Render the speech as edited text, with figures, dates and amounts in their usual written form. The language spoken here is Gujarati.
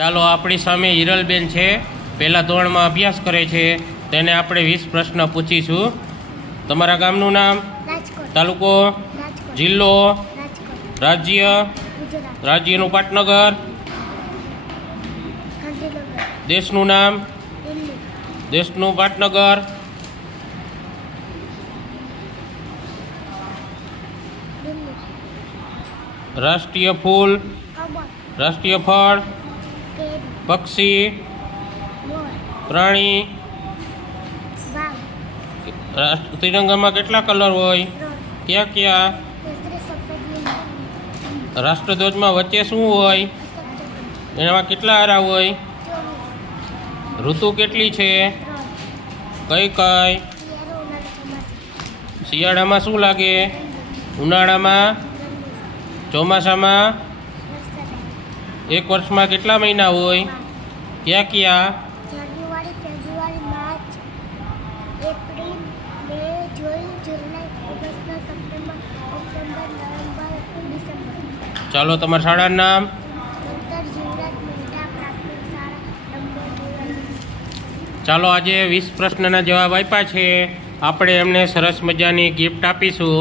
ચાલો આપણી સામે હિરલબેન છે, પહેલા ધોરણમાં અભ્યાસ કરે છે. તેને આપણે 20 પ્રશ્ન પૂછીશું. તમારા ગામનું નામ, રાજકોટ, તાલુકો, રાજકોટ, જિલ્લો, રાજકોટ, રાજ્ય, ગુજરાત, રાજ્યનું પાટનગર, ગાંધીનગર, દેશનું નામ, દિલ્હી, દેશનું પાટનગર, દિલ્હી, રાષ્ટ્રીય ફૂલ, કમળ, રાષ્ટ્રીય ફળ, કેરી, પક્ષી, મોર, પ્રાણી. વાઘ, ત્રિરંગામાં કેટલા કલર હોય? ત્રણ, ક્યાં ક્યાં? કેસરી, સફેદ, લીલું, રાષ્ટ્રધ્વજમાં વચ્ચે શું હોય? અશોક ચક્ર, એમાં કેટલા આરા હોય? 24, ઋતુ કેટલી છે? 3, કઈ કઈ? શિયાળો, ઉનાળો, ચોમાસું, શિયાળામાં શું લાગે? ઉનાળામાં? ચોમાસામાં? વરસાદ, એક વર્ષમાં કેટલા મહિના હોય? ક્યાં ક્યાં? જાન્યુઆરી, ફેબ્રુઆરી, માર્ચ, એપ્રિલ, મે, જૂન, જુલાઈ, ઓગસ્ટ, સપ્ટેમ્બર, ઓક્ટોબર, નવેમ્બર, ડિસેમ્બર. ચાલો તમારા શાળાનું નામ? ડૉક્ટર જીવરાજ મહેતા પ્રાથમિક શાળા નંબર 82. ચાલો આજે 20 પ્રશ્નના જવાબ આપ્યા છે. આપણે એમને સરસ મજાની ગિફ્ટ આપીશું.